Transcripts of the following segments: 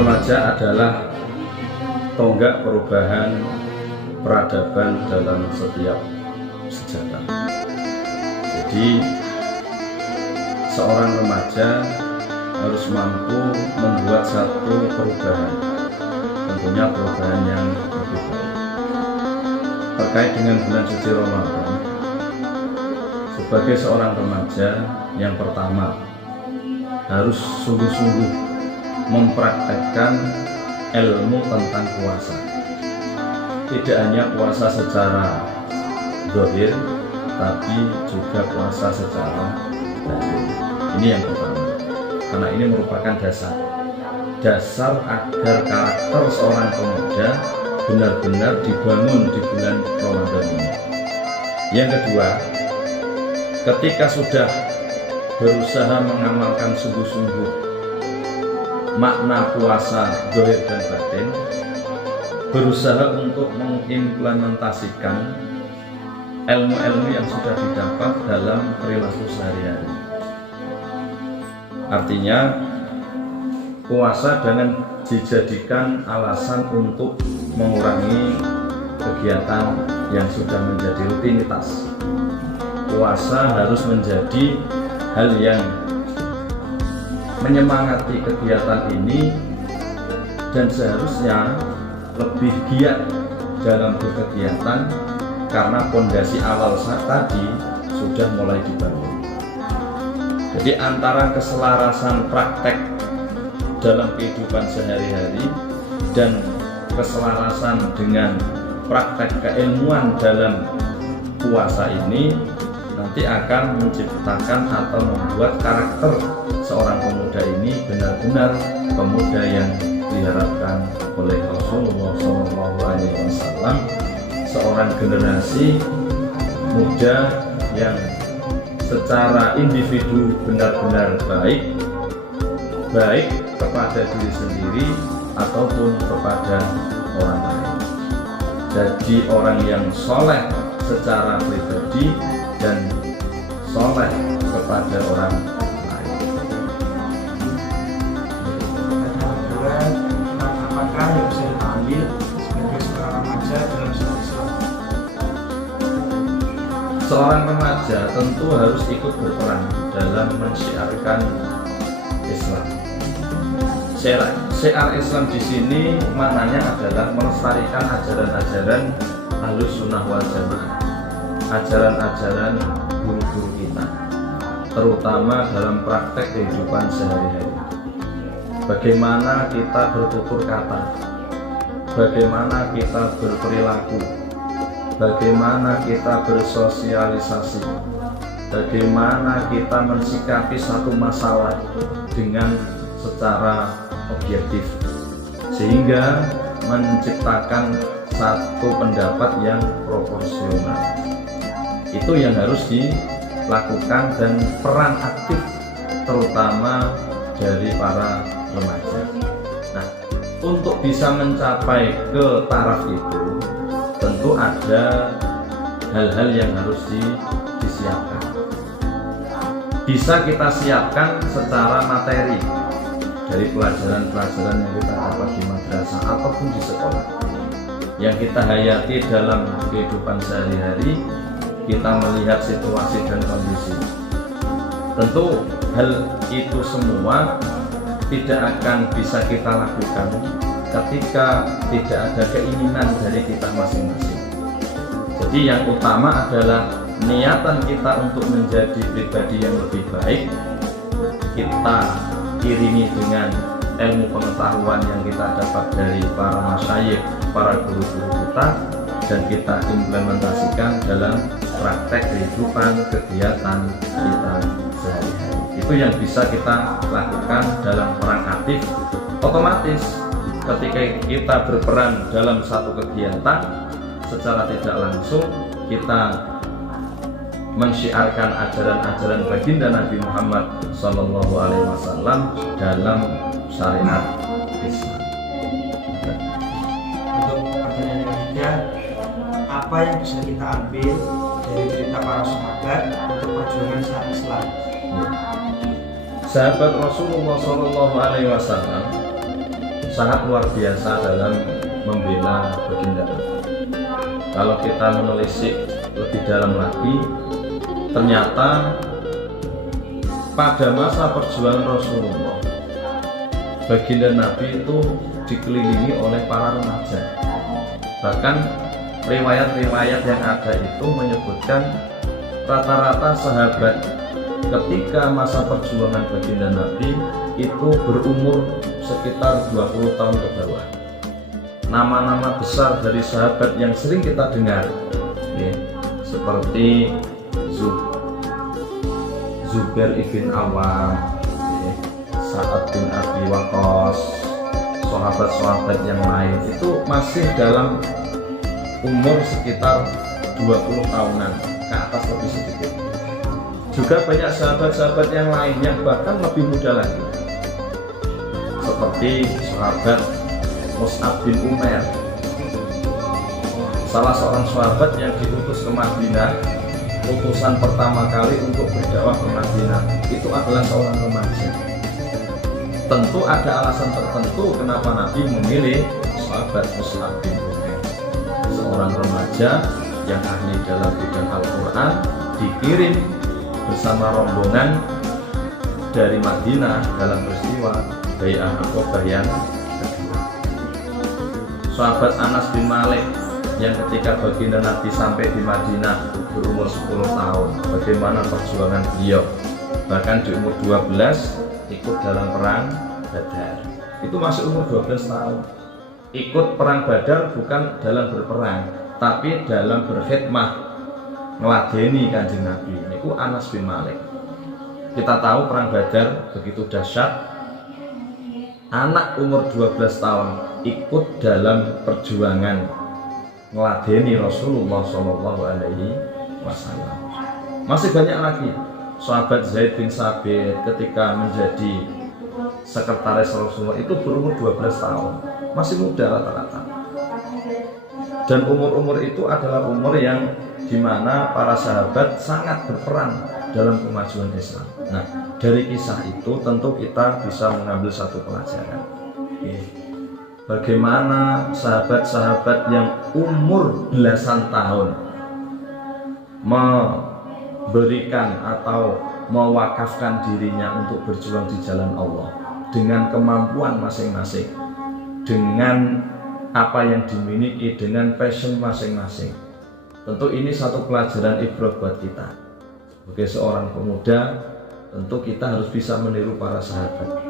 Remaja adalah tonggak perubahan peradaban dalam setiap sejarah. Jadi seorang remaja harus mampu membuat satu perubahan, tentunya perubahan yang lebih baik. Terkait dengan bulan suci Ramadan, sebagai seorang remaja, yang pertama harus sungguh-sungguh mempraktekkan ilmu tentang puasa. Tidak hanya puasa secara zahir, tapi juga puasa secara batin. Ini yang pertama, karena ini merupakan dasar agar karakter seorang pemuda benar-benar dibangun di bulan Ramadan ini. Yang kedua, ketika sudah berusaha mengamalkan sungguh-sungguh makna puasa zahir dan batin, berusaha untuk mengimplementasikan ilmu-ilmu yang sudah didapat dalam perilaku sehari-hari. Artinya, puasa jangan dijadikan alasan untuk mengurangi kegiatan yang sudah menjadi rutinitas. Puasa harus menjadi hal yang menyemangati kegiatan ini, dan seharusnya lebih giat dalam berkegiatan karena fondasi awal saat tadi sudah mulai dibangun. Jadi antara keselarasan praktek dalam kehidupan sehari-hari dan keselarasan dengan praktek keilmuan dalam puasa ini nanti akan menciptakan atau membuat karakter seorang pemuda ini benar-benar pemuda yang diharapkan oleh Rasulullah SAW, seorang generasi muda yang secara individu benar-benar baik kepada diri sendiri ataupun kepada orang lain. Jadi orang yang soleh secara pribadi dan soleh kepada orang lain. Apakah yang bisa kita ambil sebagai seorang remaja dalam Islam? Seorang remaja tentu harus ikut berperan dalam mensyiarkan Islam. Syiar Islam di sini maknanya adalah melestarikan ajaran-ajaran Ahlus Sunnah wal Jamaah, ajaran-ajaran guru-guru kita, terutama dalam praktek kehidupan sehari-hari. Bagaimana kita bertutur kata, bagaimana kita berperilaku, bagaimana kita bersosialisasi, bagaimana kita mensikapi satu masalah dengan secara objektif, sehingga menciptakan satu pendapat yang proporsional. Itu yang harus dilakukan, dan peran aktif terutama dari para remaja. Nah, untuk bisa mencapai ke taraf itu tentu ada hal-hal yang harus disiapkan. Bisa kita siapkan secara materi dari pelajaran-pelajaran yang kita dapat di madrasah ataupun di sekolah, yang kita hayati dalam kehidupan sehari-hari. Kita melihat situasi dan kondisi. Tentu hal itu semua tidak akan bisa kita lakukan ketika tidak ada keinginan dari kita masing-masing. Jadi yang utama adalah niatan kita untuk menjadi pribadi yang lebih baik. Kita iringi dengan ilmu pengetahuan yang kita dapat dari para masyayikh, para guru-guru kita, dan kita implementasikan dalam praktek kehidupan kegiatan kita sehari-hari. Itu yang bisa kita lakukan dalam peran aktif. Otomatis ketika kita berperan dalam satu kegiatan, secara tidak langsung kita mensyiarkan ajaran-ajaran baginda Nabi Muhammad SAW dalam syariat Islam. Untuk pertanyaan yang ketiga, apa yang bisa kita ambil dari cerita para sahabat untuk perjuangan syariat Islam? Sahabat Rasulullah SAW sangat luar biasa dalam membela baginda. Kalau kita menelisik lebih dalam lagi, ternyata pada masa perjuangan Rasulullah, baginda Nabi itu dikelilingi oleh para remaja. Bahkan riwayat-riwayat yang ada itu menyebutkan rata-rata sahabat ketika masa perjuangan baginda Nabi itu berumur sekitar 20 tahun ke bawah. Nama-nama besar dari sahabat yang sering kita dengar ya, seperti Zubair ibn Awam, ya, Sa'ad bin Abi Waqqas, sahabat-sahabat yang lain itu masih dalam umur sekitar 20 tahunan ke atas lebih sedikit. Juga banyak sahabat-sahabat yang lain yang bahkan lebih muda lagi, seperti sahabat Mus'ab bin Umair, salah seorang sahabat yang diutus ke Madinah. Utusan pertama kali untuk berdakwah ke Madinah itu adalah seorang remaja. Tentu ada alasan tertentu kenapa Nabi memilih sahabat Mus'ab bin Umair, seorang remaja yang ahli dalam bidang Al-Quran, dikirim bersama rombongan dari Madinah dalam peristiwa Bai'ah Aqabah yang kedua. Sahabat Anas bin Malik yang ketika baginda Nabi sampai di Madinah berumur 10 tahun, bagaimana perjuangan beliau, bahkan di umur 12 ikut dalam perang Badar. Itu masih umur 12 tahun. Ikut perang Badar bukan dalam berperang, tapi dalam berkhidmah, ngeladeni Kanjeng Nabi. Itu Anas bin Malik. Kita tahu perang Badar begitu dahsyat. Anak umur 12 tahun ikut dalam perjuangan ngeladeni Rasulullah SAW. Masih banyak lagi sahabat Zaid bin Sabit ketika menjadi sekretaris Rasulullah itu berumur 12 tahun, masih muda rata-rata. Dan umur-umur itu adalah umur yang dimana para sahabat sangat berperan dalam kemajuan Islam. Nah, dari kisah itu tentu kita bisa mengambil satu pelajaran. Bagaimana sahabat-sahabat yang umur belasan tahun memberikan atau mewakafkan dirinya untuk berjuang di jalan Allah dengan kemampuan masing-masing, dengan apa yang dimiliki, dengan passion masing-masing. Tentu ini satu pelajaran ibrah buat kita. Sebagai seorang pemuda, tentu kita harus bisa meniru para sahabat.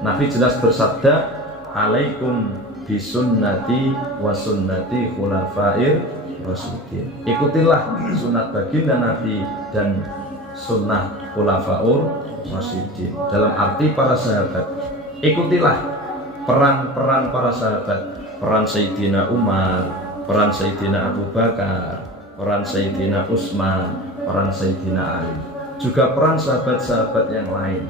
Nabi jelas bersabda, "Alaikum bisunnati wa sunnati khulafair rasyidin." Ikutilah sunat baginda Nabi dan sunnah khulafaur rasyidin. Dalam arti para sahabat, ikutilah peran-peran para sahabat, peran Sayyidina Umar, peran Sayyidina Abu Bakar, peran Sayyidina Utsman, peran Sayyidina Ali, juga peran sahabat-sahabat yang lain.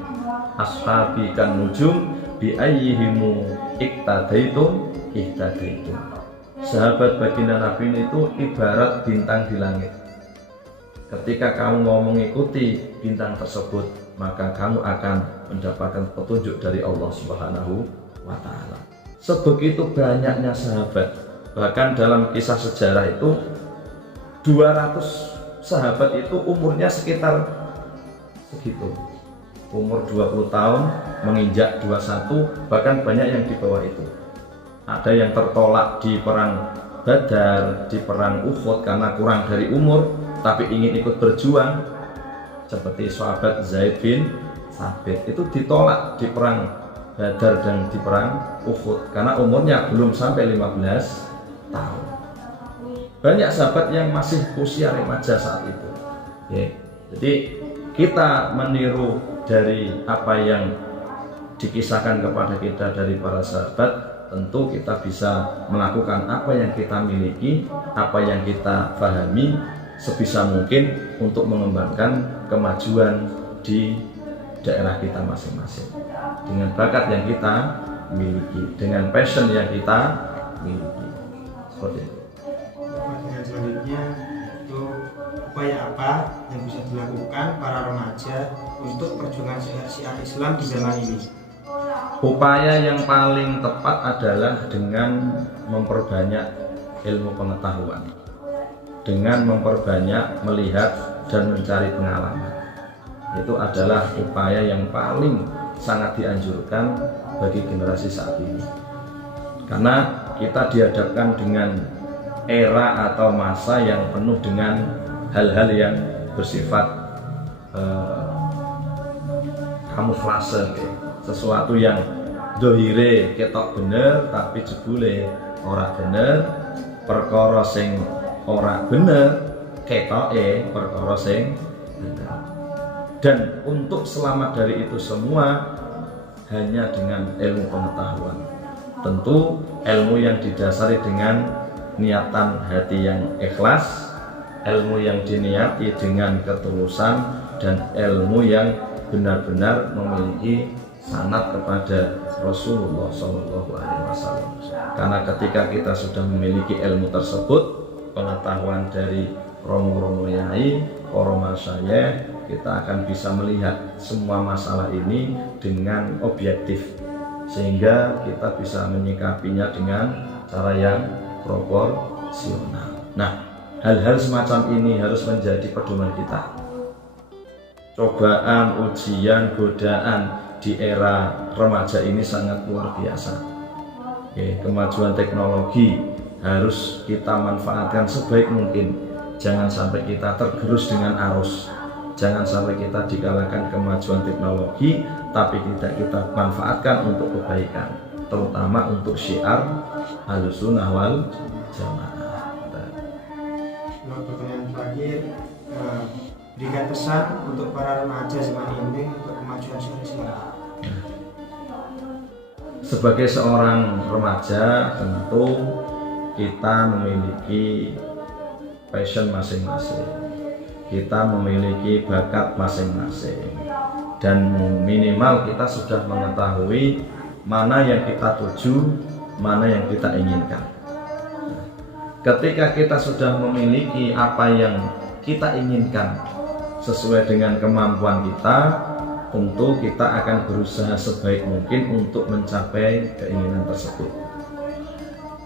Ashabi kan nujum bi ayyihimu iktadaitum ihtadaitum. Sahabat baginda Nabi itu ibarat bintang di langit. Ketika kamu mau mengikuti bintang tersebut, maka kamu akan mendapatkan petunjuk dari Allah Subhanahu wa Ta'ala. Sebegitu banyaknya sahabat, bahkan dalam kisah sejarah itu 200 sahabat itu umurnya sekitar segitu, umur 20 tahun menginjak 21, bahkan banyak yang di bawah itu. Ada yang tertolak di perang Badar, di perang Uhud karena kurang dari umur tapi ingin ikut berjuang, seperti sahabat Zaid bin Sabit itu ditolak di perang Badar dan di perang Uhud karena umurnya belum sampai 15 tahun. Banyak sahabat yang masih usia remaja saat itu. Jadi kita meniru dari apa yang dikisahkan kepada kita dari para sahabat, tentu kita bisa melakukan apa yang kita miliki, apa yang kita pahami sebisa mungkin untuk mengembangkan kemajuan di daerah kita masing-masing dengan bakat yang kita miliki, dengan passion yang kita miliki. Seperti itu. Pertanyaan selanjutnya itu, upaya apa yang bisa dilakukan para remaja untuk perjuangan syiar Islam di zaman ini? Upaya yang paling tepat adalah dengan memperbanyak ilmu pengetahuan, dengan memperbanyak melihat dan mencari pengalaman. Itu adalah upaya yang paling sangat dianjurkan bagi generasi saat ini, karena kita dihadapkan dengan era atau masa yang penuh dengan hal-hal yang bersifat kamuflase, sesuatu yang dohire ketok bener tapi jebule ora bener, perkara sing ora bener ketoke perkara sing bener. Dan untuk selamat dari itu semua hanya dengan ilmu pengetahuan. Tentu ilmu yang didasari dengan niatan hati yang ikhlas, ilmu yang diniati dengan ketulusan, dan ilmu yang benar-benar memiliki sanad kepada Rasulullah SAW. Karena ketika kita sudah memiliki ilmu tersebut, pengetahuan dari romo-romo yai, para masyayikh, kita akan bisa melihat semua masalah ini dengan objektif, sehingga kita bisa menyikapinya dengan cara yang proporsional. Nah, hal-hal semacam ini harus menjadi pedoman kita. Cobaan, ujian, godaan di era remaja ini sangat luar biasa. Kemajuan teknologi harus kita manfaatkan sebaik mungkin. Jangan sampai kita tergerus dengan arus. Jangan sampai kita dikalahkan kemajuan teknologi, tapi tidak kita manfaatkan untuk kebaikan, terutama untuk syiar Ahlussunnah wal Jamaah. Pertanyaan terakhir, berikan pesan untuk para remaja zaman ini untuk kemajuan Islam. Sebagai seorang remaja, tentu kita memiliki passion masing-masing. Kita memiliki bakat masing-masing, dan minimal kita sudah mengetahui mana yang kita tuju, mana yang kita inginkan. Ketika kita sudah memiliki apa yang kita inginkan sesuai dengan kemampuan kita, tentu kita akan berusaha sebaik mungkin untuk mencapai keinginan tersebut.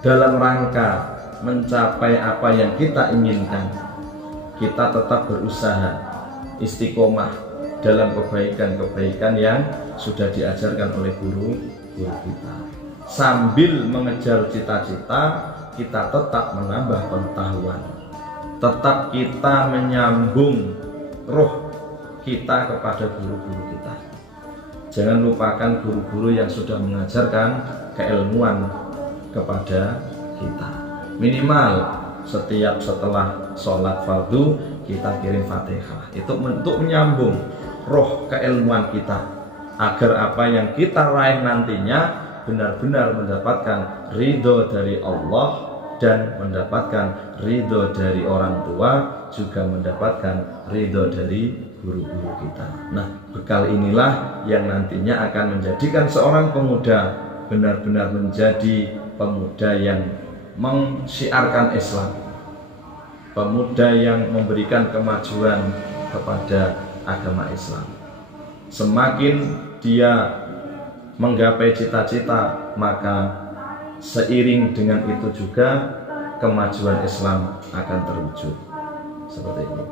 Dalam rangka mencapai apa yang kita inginkan, kita tetap berusaha istiqomah dalam kebaikan-kebaikan yang sudah diajarkan oleh guru-guru kita. Sambil mengejar cita-cita, kita tetap menambah pengetahuan, tetap kita menyambung roh kita kepada guru-guru kita. Jangan lupakan guru-guru yang sudah mengajarkan keilmuan kepada kita. Minimal setiap setelah sholat fardu kita kirim Fatihah, itu untuk menyambung roh keilmuan kita, agar apa yang kita raih nantinya benar-benar mendapatkan ridho dari Allah dan mendapatkan ridho dari orang tua, juga mendapatkan ridho dari guru-guru kita. Nah, bekal inilah yang nantinya akan menjadikan seorang pemuda benar-benar menjadi pemuda yang mensyiarkan Islam, pemuda yang memberikan kemajuan kepada agama Islam. Semakin dia menggapai cita-cita, maka seiring dengan itu juga kemajuan Islam akan terwujud. Seperti itu.